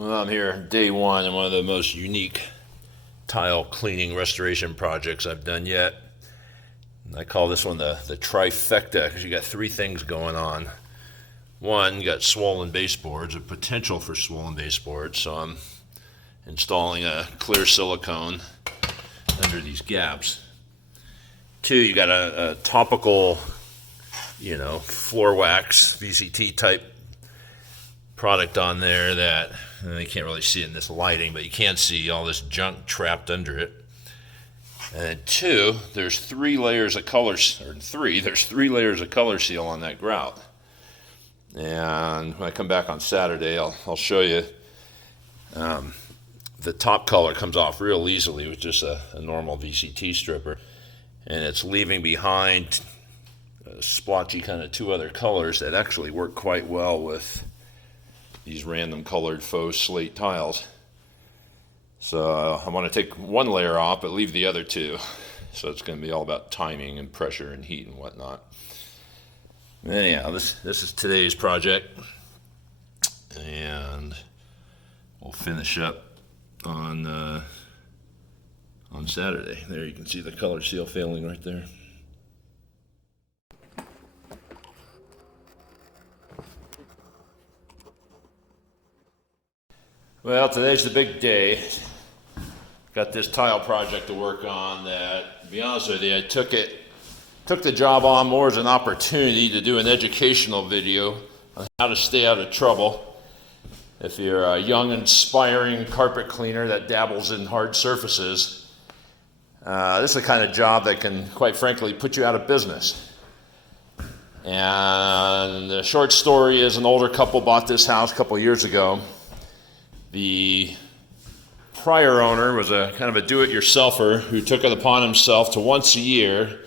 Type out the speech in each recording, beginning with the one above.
Well, I'm here day one in one of the most unique tile cleaning restoration projects I've done yet. And I call this one the Trifecta because you got three things going on. One, you got swollen baseboards, or potential for swollen baseboards. So I'm installing a clear silicone under these gaps. Two, you got a topical, floor wax, VCT type product on there that you can't really see it in this lighting, but you can see all this junk trapped under it. And then two, there's three layers of there's three layers of Colorseal on that grout. And when I come back on Saturday, I'll show you. The top color comes off real easily with just a normal VCT stripper, and it's leaving behind splotchy kind of two other colors that actually work quite well with these random colored faux slate tiles. So I want to take one layer off but leave the other two. So it's going to be all about timing and pressure and heat and whatnot. Anyhow, this is today's project, and we'll finish up on Saturday. There you can see the Colorseal failing right there. Well, today's the big day. Got this tile project to work on that, to be honest with you, I took the job on more as an opportunity to do an educational video on how to stay out of trouble. If you're a young, inspiring carpet cleaner that dabbles in hard surfaces, this is the kind of job that can, quite frankly, put you out of business. And the short story is, an older couple bought this house a couple years ago. The prior owner was a kind of a do-it-yourselfer who took it upon himself to once a year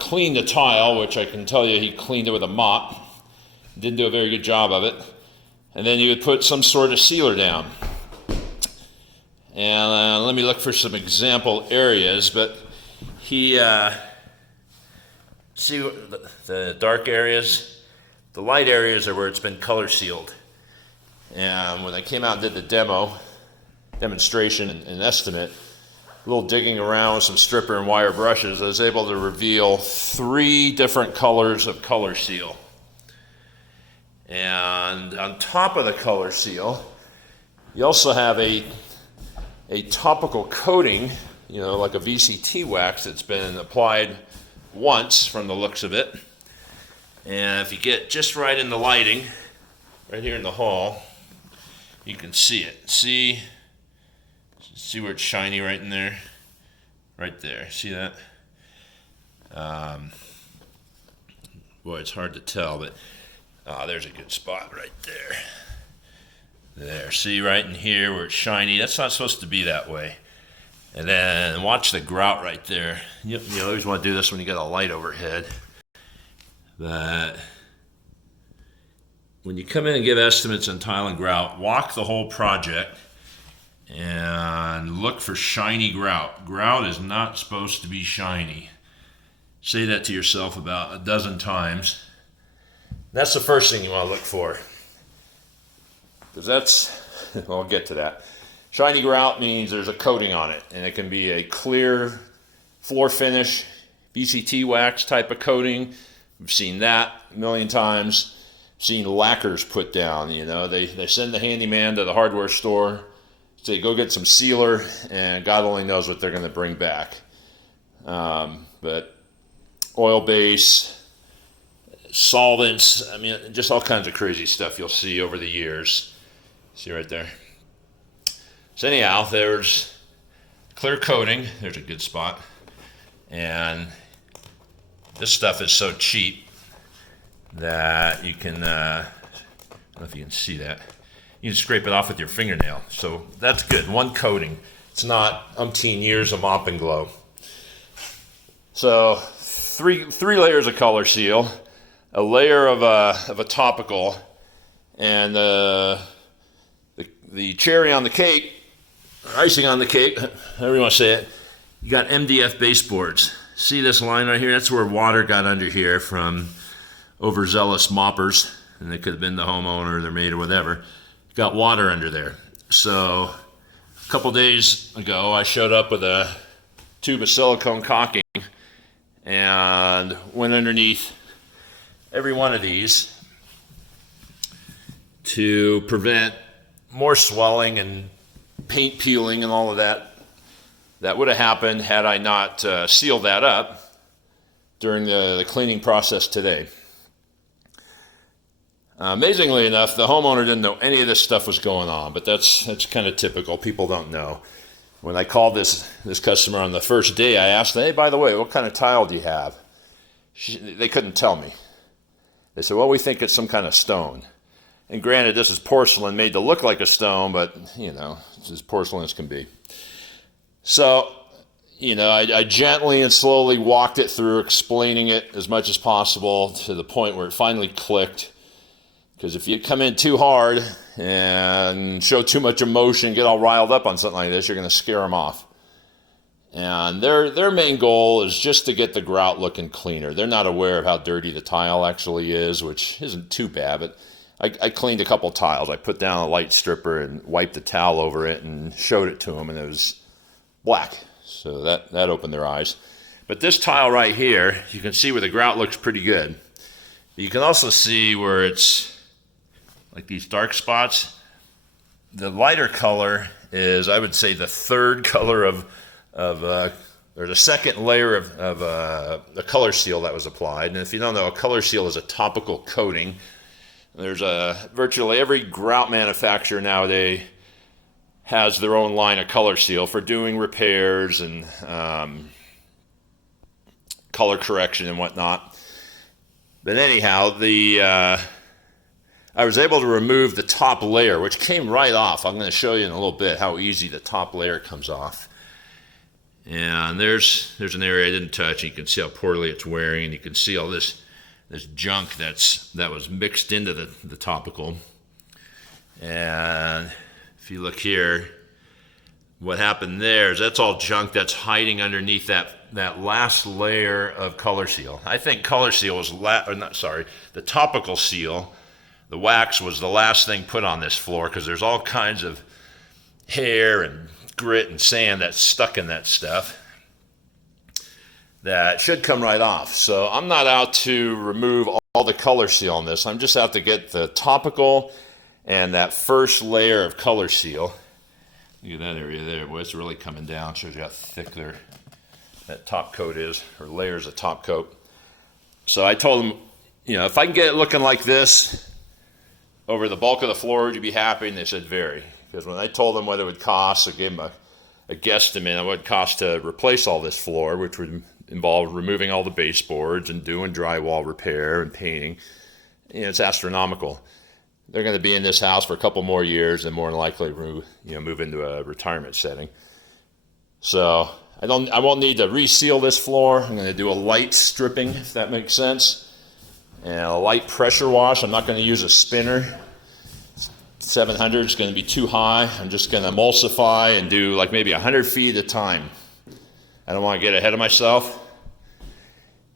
clean the tile, which I can tell you he cleaned it with a mop. Didn't do a very good job of it. And then he would put some sort of sealer down. And let me look for some example areas, but he, see the dark areas? The light areas are where it's been color sealed. And when I came out and did the demonstration and estimate, a little digging around with some stripper and wire brushes, I was able to reveal three different colors of Colorseal. And on top of the Colorseal, you also have a topical coating, like a VCT wax that's been applied once from the looks of it. And if you get just right in the lighting, right here in the hall, you can see it. See where it's shiny right in there? Right there. See that? Boy, it's hard to tell, but there's a good spot right there. There. See right in here where it's shiny? That's not supposed to be that way. And then watch the grout right there. You always want to do this when you got a light overhead. But when you come in and give estimates on tile and grout, walk the whole project and look for shiny grout. Grout is not supposed to be shiny. Say that to yourself about a dozen times. That's the first thing you want to look for. Because I'll get to that. Shiny grout means there's a coating on it, and it can be a clear floor finish, VCT wax type of coating. We've seen that a million times. Seen lacquers put down, they send the handyman to the hardware store, say go get some sealer, and God only knows what they're going to bring back. But oil base, solvents, just all kinds of crazy stuff you'll see over the years. See right there? So anyhow, there's clear coating. There's a good spot. And this stuff is so cheap that you can, I don't know if you can see that, you can scrape it off with your fingernail. So that's good, one coating. It's not umpteen years of mopnglow. So three layers of Colorseal, a layer of a topical, and the cherry on the cake, or icing on the cake, however you want to say it, you got MDF baseboards. See this line right here? That's where water got under here from overzealous moppers, and they could have been the homeowner, their maid, or whatever. got water under there. So a couple days ago, I showed up with a tube of silicone caulking and went underneath every one of these to prevent more swelling and paint peeling and all of that. That would have happened had I not sealed that up during the cleaning process today. Amazingly enough, the homeowner didn't know any of this stuff was going on, but that's kind of typical. People don't know. When I called this customer on the first day, I asked them, hey, by the way, what kind of tile do you have? They couldn't tell me. They said, well, we think it's some kind of stone. And granted, this is porcelain made to look like a stone, but, you know, it's as porcelain as can be. So, you know, I gently and slowly walked it through, explaining it as much as possible to the point where it finally clicked. Because if you come in too hard and show too much emotion, get all riled up on something like this, you're going to scare them off. And their main goal is just to get the grout looking cleaner. They're not aware of how dirty the tile actually is, which isn't too bad, but I cleaned a couple tiles. I put down a light stripper and wiped the towel over it and showed it to them, and it was black. So that opened their eyes. But this tile right here, you can see where the grout looks pretty good. You can also see where it's like these dark spots. The lighter color is, I would say, the third color or the second layer of the Colorseal that was applied. And if you don't know, a Colorseal is a topical coating. There's virtually every grout manufacturer nowadays has their own line of Colorseal for doing repairs and color correction and whatnot. But anyhow, I was able to remove the top layer, which came right off. I'm going to show you in a little bit how easy the top layer comes off. And there's an area I didn't touch. You can see how poorly it's wearing, and you can see all this junk that was mixed into the topical. And if you look here, what happened there is that's all junk that's hiding underneath that last layer of Colorseal. I think Colorseal was the topical seal. The wax was the last thing put on this floor because there's all kinds of hair and grit and sand that's stuck in that stuff that should come right off. So I'm not out to remove all the Colorseal on this. I'm just out to get the topical and that first layer of Colorseal. Look at that area there. Boy, it's really coming down. Shows you how thick that top coat is, or layers of top coat. So I told them, you know, if I can get it looking like this over the bulk of the floor, would you be happy? And they said very. Because when I told them what it would cost, I gave them a guesstimate on what it would cost to replace all this floor, which would involve removing all the baseboards and doing drywall repair and painting. You know, it's astronomical. They're going to be in this house for a couple more years and more than likely move into a retirement setting. So I won't need to reseal this floor. I'm going to do a light stripping, if that makes sense. And a light pressure wash. I'm not going to use a spinner. 700 is going to be too high. I'm just going to emulsify and do like maybe 100 feet at a time. I don't want to get ahead of myself.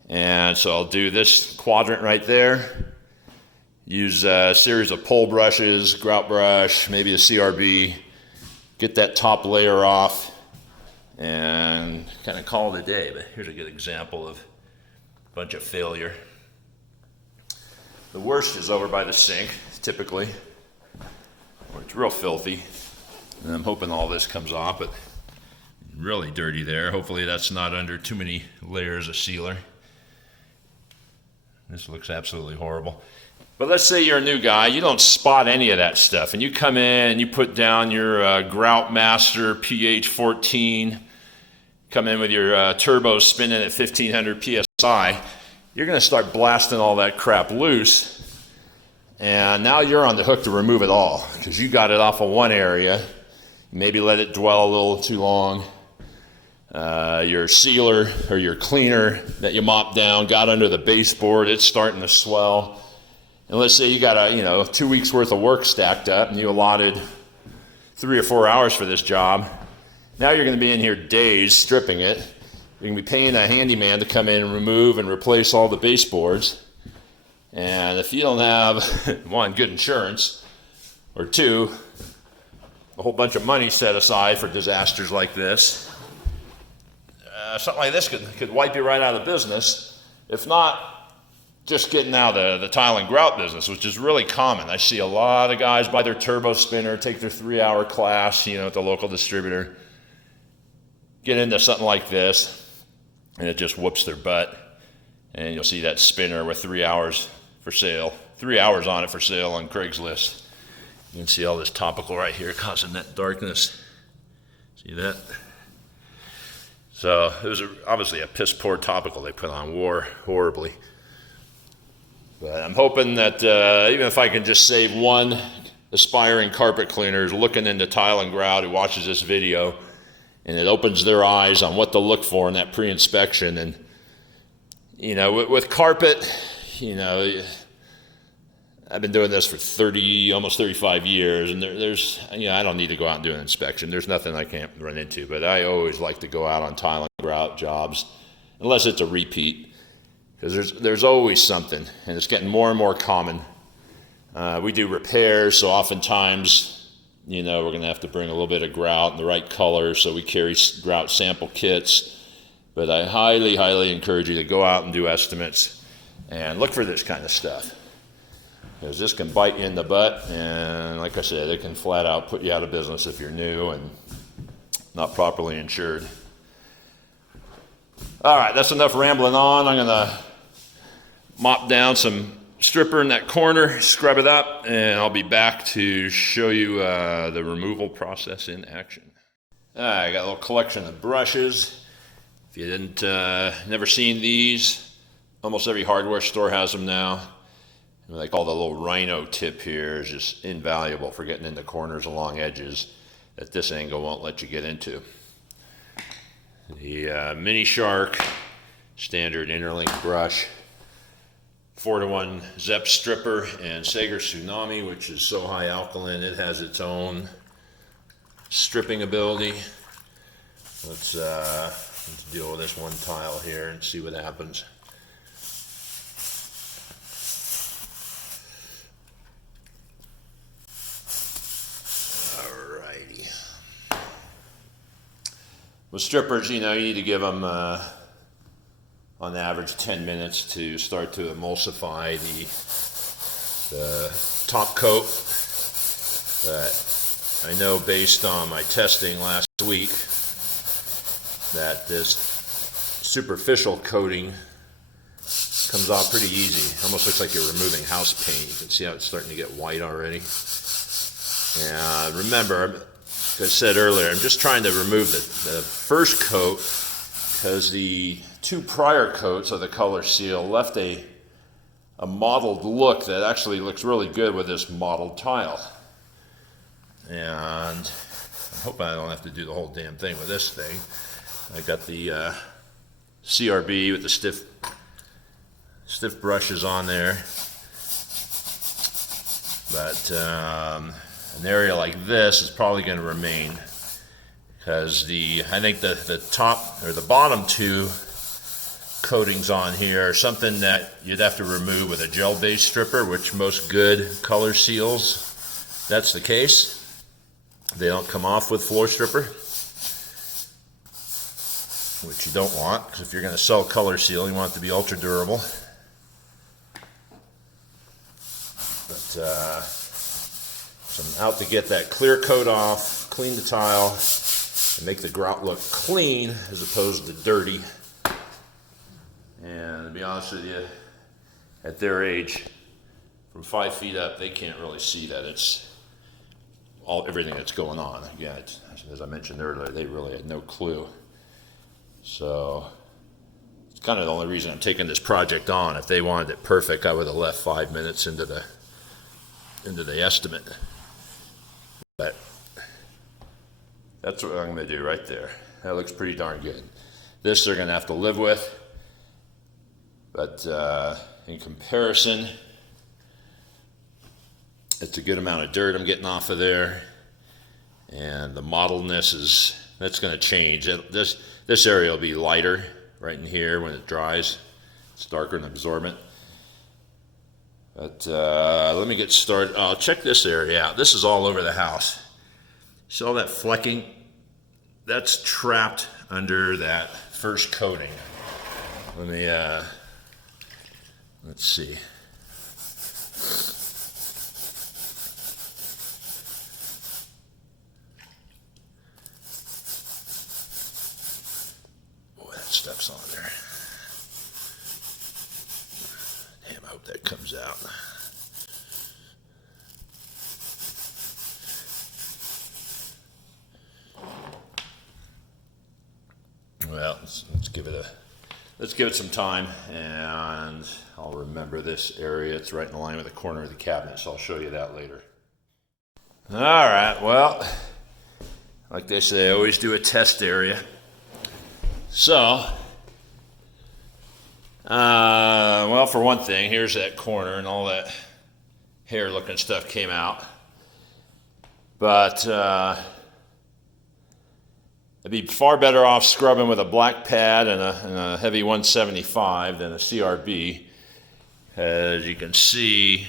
And so I'll do this quadrant right there. Use a series of pole brushes, grout brush, maybe a CRB. Get that top layer off and kind of call it a day. But here's a good example of a bunch of failure. The worst is over by the sink, typically, where it's real filthy. And I'm hoping all this comes off, but really dirty there. Hopefully that's not under too many layers of sealer. This looks absolutely horrible. But let's say you're a new guy, you don't spot any of that stuff, and you come in and you put down your Grout Master pH 14, come in with your turbo spinning at 1500 psi, you're going to start blasting all that crap loose, and now you're on the hook to remove it all because you got it off of one area, maybe let it dwell a little too long. Your sealer or your cleaner that you mopped down got under the baseboard, it's starting to swell. And let's say you got 2 weeks worth of work stacked up and you allotted 3 or 4 hours for this job. Now you're going to be in here days stripping it. You're going to be paying a handyman to come in and remove and replace all the baseboards. And if you don't have, one, good insurance, or two, a whole bunch of money set aside for disasters like this. Something like this could wipe you right out of business. If not, just getting out of the tile and grout business, which is really common. I see a lot of guys buy their turbo spinner, take their 3-hour class, at the local distributor, get into something like this, and it just whoops their butt. And you'll see that spinner with 3 hours for sale, 3 hours on it for sale on Craigslist. You can see all this topical right here causing that darkness. See that? So it was obviously a piss poor topical they put on, wore horribly. But I'm hoping that even if I can just save one aspiring carpet cleaner who's looking into tile and grout who watches this video, and it opens their eyes on what to look for in that pre-inspection. And with carpet, I've been doing this for almost 35 years, and there's I don't need to go out and do an inspection. There's nothing I can't run into, but I always like to go out on tile and grout jobs, unless it's a repeat, because there's always something, and it's getting more and more common. We do repairs, so oftentimes, we're going to have to bring a little bit of grout in the right color, so we carry grout sample kits. But I highly, highly encourage you to go out and do estimates and look for this kind of stuff. Because this can bite you in the butt, and like I said, it can flat out put you out of business if you're new and not properly insured. All right, that's enough rambling on. I'm gonna mop down some stripper in that corner, scrub it up, and I'll be back to show you the removal process in action. I got a little collection of brushes. If you didn't, never seen these, almost every hardware store has them now. They call the little rhino tip here is just invaluable for getting into corners along edges that this angle won't let you get into. The Mini Shark standard interlink brush, 4-to-1 Zep stripper, and Sager Tsunami, which is so high alkaline it has its own stripping ability. Let's deal with this one tile here and see what happens. With strippers, you need to give them, on average, 10 minutes to start to emulsify the top coat. But I know based on my testing last week that this superficial coating comes off pretty easy. Almost looks like you're removing house paint. You can see how it's starting to get white already. And remember, I said earlier, I'm just trying to remove the first coat because the 2 prior coats of the Colorseal left a mottled look that actually looks really good with this mottled tile. And I hope I don't have to do the whole damn thing with this thing. I got the CRB with the stiff brushes on there. But an area like this is probably going to remain because I think the top or the bottom 2 coatings on here are something that you'd have to remove with a gel-based stripper, which most good color seals, that's the case. They don't come off with floor stripper, which you don't want, because if you're going to sell color seal, you want it to be ultra durable. But so I'm out to get that clear coat off, clean the tile, and make the grout look clean as opposed to dirty. And to be honest with you, at their age, from 5 feet up, they can't really see that it's everything that's going on. Again, as I mentioned earlier, they really had no clue. So it's kind of the only reason I'm taking this project on. If they wanted it perfect, I would have left 5 minutes into the estimate. But that's what I'm going to do right there. That looks pretty darn good. This they're going to have to live with. But in comparison, it's a good amount of dirt I'm getting off of there. And the mottledness that's going to change. This area will be lighter right in here when it dries. It's darker and absorbent. But let me get started. Oh, check this area out. This is all over the house. See all that flecking? That's trapped under that first coating. Let me, let's see. Boy, that stuff's on there. Damn, I hope that comes out. Well, let's give it some time, and I'll remember this area. It's right in line with the corner of the cabinet, so I'll show you that later. All right, well, like they say, always do a test area. So, well, for one thing, here's that corner, and all that hair-looking stuff came out. But I'd be far better off scrubbing with a black pad and a heavy 175 than a CRB. As you can see,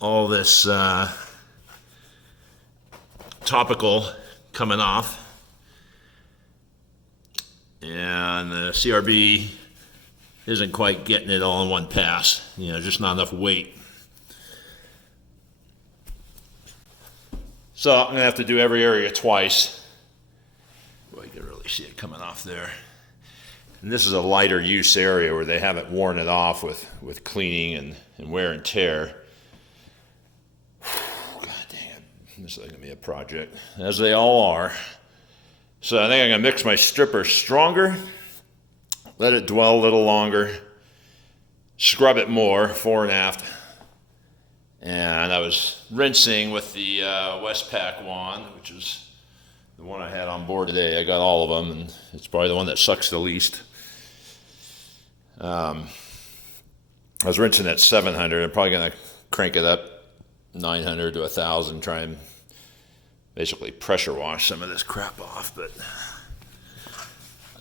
all this topical coming off, and the CRB isn't quite getting it all in one pass. You know, just not enough weight. So I'm gonna have to do every area twice. Well, you can really see it coming off there. And this is a lighter use area where they haven't worn it off with cleaning and wear and tear. God damn, this is gonna be a project, as they all are. So I think I'm gonna mix my stripper stronger, let it dwell a little longer, scrub it more, fore and aft. And I was rinsing with the Westpac wand, which is the one I had on board today. I got all of them, and it's probably the one that sucks the least. I was rinsing at 700. I'm probably going to crank it up 900 to 1,000, try and basically pressure wash some of this crap off. But,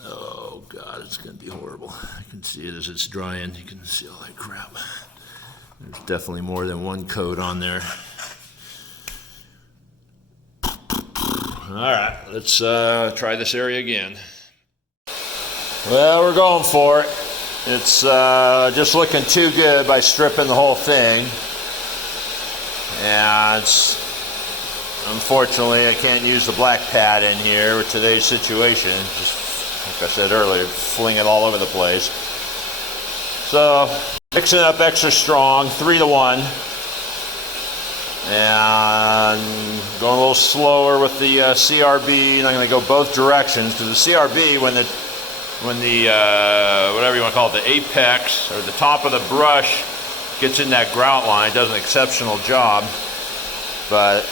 oh God, it's going to be horrible. I can see it as it's drying. You can see all that crap. There's definitely more than one coat on there. All right, let's try this area again. Well, we're going for it. It's just looking too good by stripping the whole thing. And unfortunately, I can't use the black pad in here with today's situation. Just like I said earlier, fling it all over the place. So, mixing it up extra strong, 3-to-1. And going a little slower with the CRB, and I'm going to go both directions, because the CRB, when the whatever you want to call it, the apex or the top of the brush gets in that grout line, it does an exceptional job. But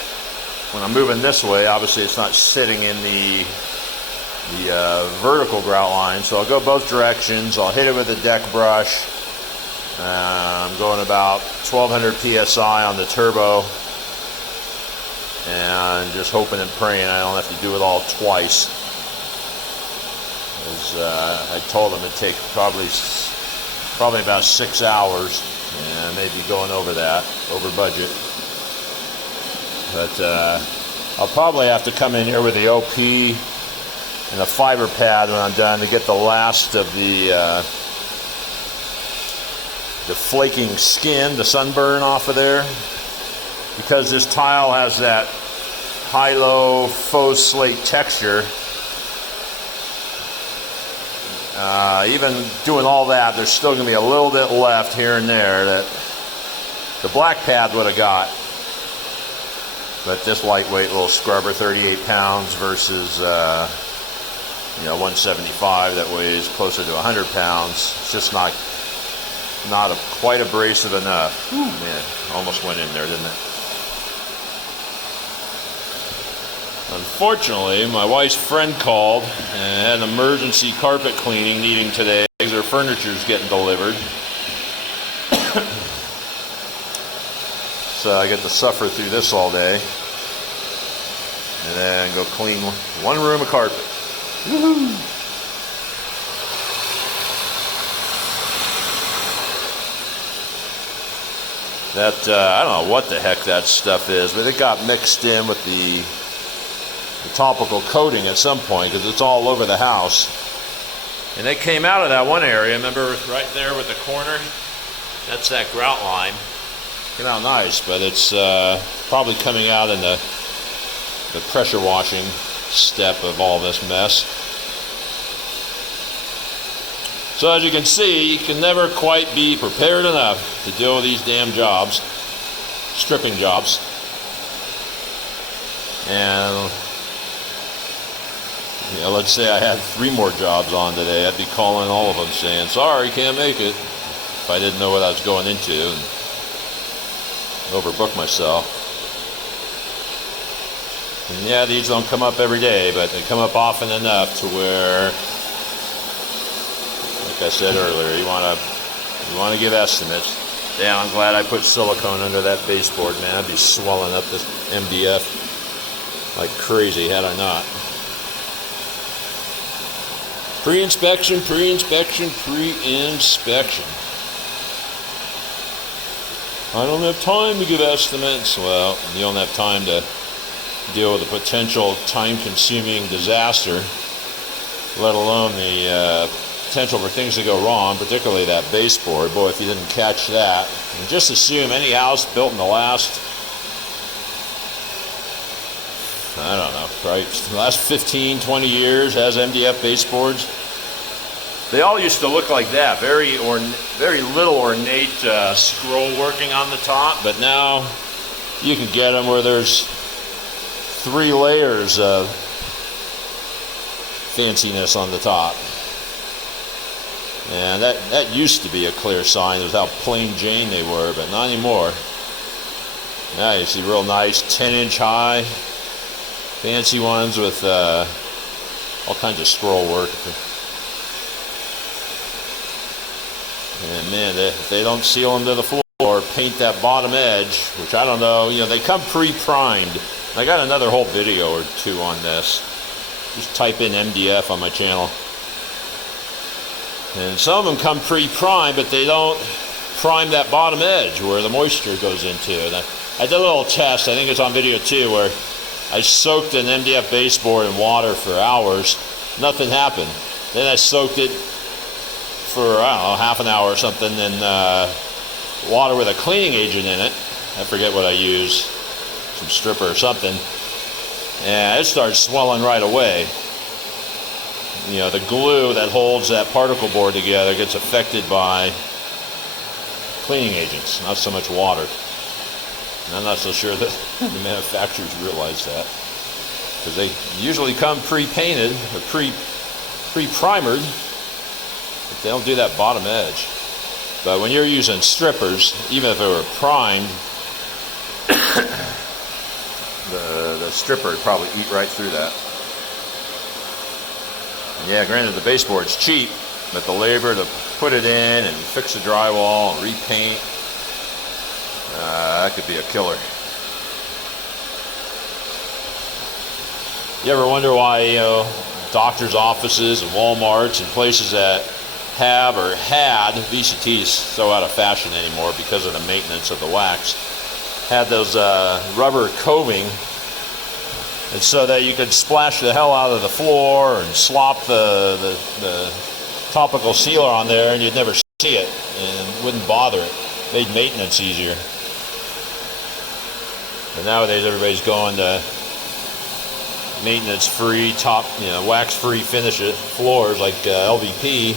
when I'm moving this way, obviously it's not sitting in the vertical grout line, so I'll go both directions. I'll hit it with a deck brush. I'm going about 1200 psi on the turbo, and just hoping and praying I don't have to do it all twice. As I told them it'd take probably about 6 hours, and maybe going over that, over budget. But I'll probably have to come in here with the OP and a fiber pad when I'm done to get the last of the flaking skin, the sunburn off of there, because this tile has that high-low faux slate texture. Even doing all that, there's still going to be a little bit left here and there that the black pad would have got. But this lightweight little scrubber, 38 pounds versus 175 that weighs closer to 100 pounds. It's just not quite abrasive enough. Ooh, man, almost went in there, didn't it? Unfortunately, my wife's friend called and had an emergency carpet cleaning needing today because her furniture's getting delivered. So I get to suffer through this all day and then go clean one room of carpet. Woohoo! that, I don't know what the heck that stuff is, but it got mixed in with the topical coating at some point because it's all over the house. And it came out of that one area, remember right there with the corner? That's that grout line. Came out nice, but it's probably coming out in the pressure washing step of all this mess. So as you can see, you can never quite be prepared enough to deal with these damn jobs, stripping jobs. And yeah, let's say I had 3 more jobs on today, I'd be calling all of them saying, sorry, can't make it, if I didn't know what I was going into and overbook myself. And yeah, these don't come up every day, but they come up often enough to where, like I said earlier, you want to give estimates. Damn, I'm glad I put silicone under that baseboard, man. I'd be swelling up this MDF like crazy had I not. Pre-inspection, pre-inspection, pre-inspection. I don't have time to give estimates. Well, you don't have time to deal with a potential time-consuming disaster, let alone the potential for things to go wrong, particularly that baseboard. Boy, if you didn't catch that. And just assume any house built in the last, I don't know, right, the last 15, 20 years has MDF baseboards. They all used to look like that, very little ornate scroll working on the top, but now you can get them where there's 3 layers of fanciness on the top. And that used to be a clear sign of how plain Jane they were, but not anymore. Now you see real nice 10-inch high fancy ones with all kinds of scroll work. And man, if they don't seal them to the floor or paint that bottom edge, which I don't know, you know, they come pre-primed. I got another whole video or 2 on this. Just type in MDF on my channel. And some of them come pre-primed, but they don't prime that bottom edge where the moisture goes into. And I did a little test, I think it's on video 2, where I soaked an MDF baseboard in water for hours. Nothing happened. Then I soaked it for, I don't know, half an hour or something in water with a cleaning agent in it. I forget what I used, some stripper or something. And it started swelling right away. You know, the glue that holds that particle board together gets affected by cleaning agents, not so much water. And I'm not so sure that the manufacturers realize that, because they usually come pre-painted or pre-primered, but they don't do that bottom edge. But when you're using strippers, even if they were primed, the stripper would probably eat right through that. And yeah, granted the baseboard's cheap, but the labor to put it in and fix the drywall and repaint, that could be a killer. You ever wonder why, you know, doctors' offices and Walmarts and places that have or had, VCT is so out of fashion anymore because of the maintenance of the wax, had those rubber coving, and so that you could splash the hell out of the floor and slop the topical sealer on there and you'd never see it and wouldn't bother it. Made maintenance easier. But nowadays everybody's going to maintenance-free, wax-free finishes, floors like LVP,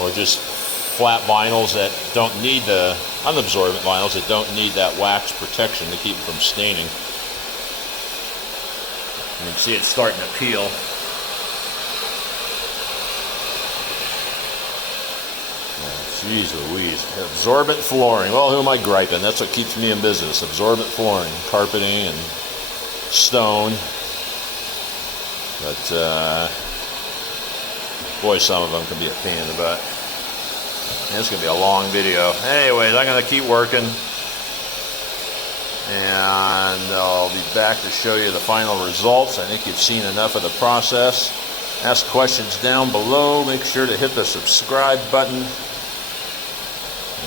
or just flat vinyls that don't need the unabsorbent vinyls that don't need that wax protection to keep them from staining. You can see it's starting to peel. Jeez Louise. Absorbent flooring. Well, who am I griping? That's what keeps me in business. Absorbent flooring, carpeting, and stone. But, boy, some of them can be a pain in the butt. And it's going to be a long video. Anyways, I'm going to keep working. And I'll be back to show you the final results. I think you've seen enough of the process. Ask questions down below. Make sure to hit the subscribe button.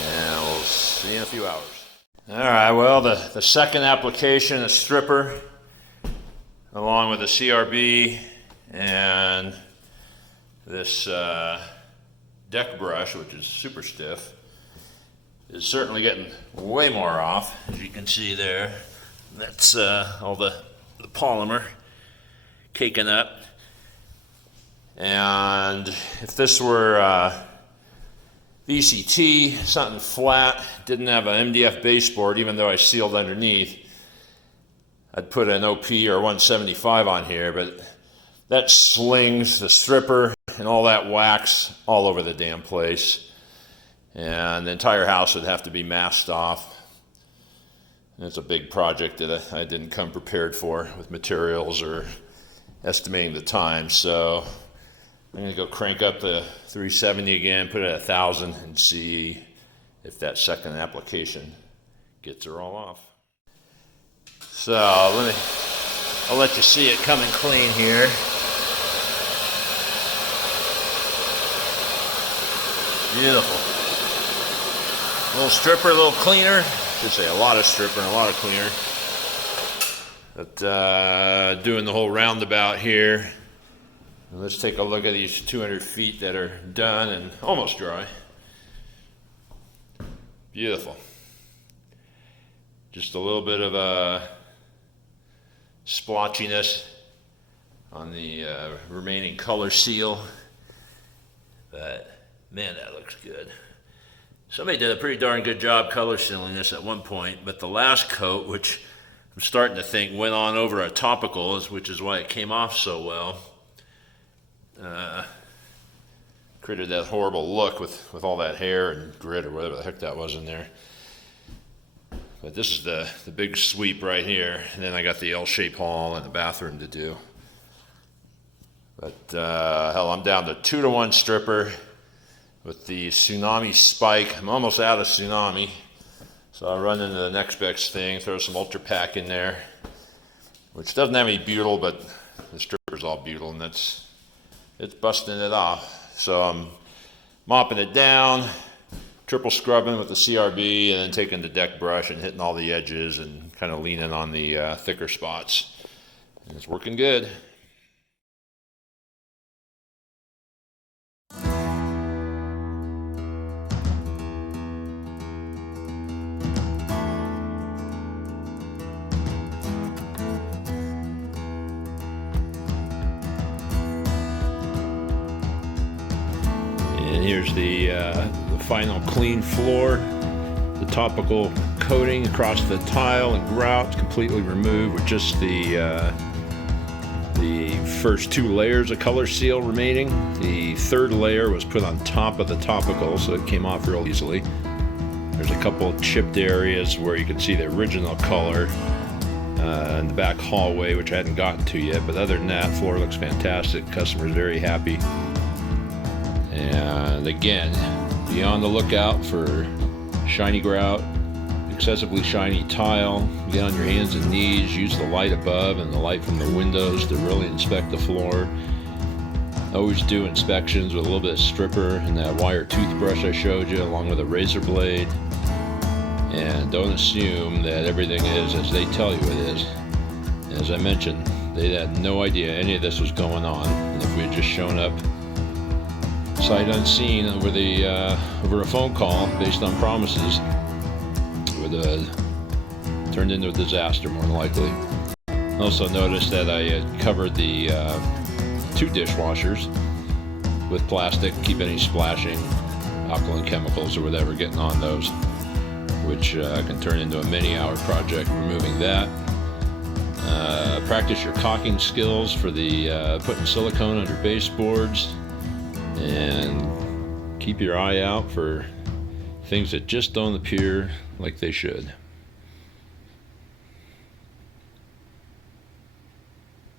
And we'll see you in a few hours. All right, well, the second application, a stripper, along with a CRB and this deck brush, which is super stiff, is certainly getting way more off. As you can see there, that's all the polymer caking up. And if this were VCT, something flat, didn't have an MDF baseboard, even though I sealed underneath, I'd put an OP or 175 on here, but that slings the stripper and all that wax all over the damn place. And the entire house would have to be masked off. And it's a big project that I didn't come prepared for with materials or estimating the time. So I'm going to go crank up the 370 again, put it at 1,000 and see if that second application gets her all off. So I'll let you see it coming clean here. Beautiful. A little stripper, a little cleaner. I should say a lot of stripper and a lot of cleaner. But doing the whole roundabout here. Let's take a look at these 200 feet that are done and almost dry. Beautiful. Just a little bit of a splotchiness on the remaining Colorseal, but man, that looks good. Somebody did a pretty darn good job color sealing this at one point, but the last coat, which I'm starting to think went on over a topical, which is why it came off so well, created that horrible look with all that hair and grit or whatever the heck that was in there. But this is the big sweep right here, and then I got the L-shaped hall and the bathroom to do. But hell, I'm down to 2-to-1 stripper with the Tsunami spike. I'm almost out of Tsunami, so I'll run into the next best thing, throw some Ultra Pack in there, which doesn't have any butyl, but the stripper's all butyl, and it's busting it off. So I'm mopping it down, triple scrubbing with the CRB, and then taking the deck brush and hitting all the edges and kind of leaning on the thicker spots. And it's working good. And here's the final clean floor. The topical coating across the tile and grout completely removed with just the first 2 layers of Colorseal remaining. The third layer was put on top of the topical, so it came off real easily. There's a couple of chipped areas where you can see the original color in the back hallway, which I hadn't gotten to yet, but other than that, floor looks fantastic. Customer's very happy. And again, be on the lookout for shiny grout, excessively shiny tile. Get on your hands and knees, use the light above and the light from the windows to really inspect the floor. Always do inspections with a little bit of stripper and that wire toothbrush I showed you, along with a razor blade. And don't assume that everything is as they tell you it is. As I mentioned, they had no idea any of this was going on, and if we had just shown up sight unseen over a phone call based on promises, it would have turned into a disaster more than likely. Also noticed that I had covered the 2 dishwashers with plastic, keep any splashing, alkaline chemicals or whatever getting on those, which can turn into a many-hour project removing that. Practice your caulking skills for the putting silicone under baseboards, and keep your eye out for things that just don't appear like they should.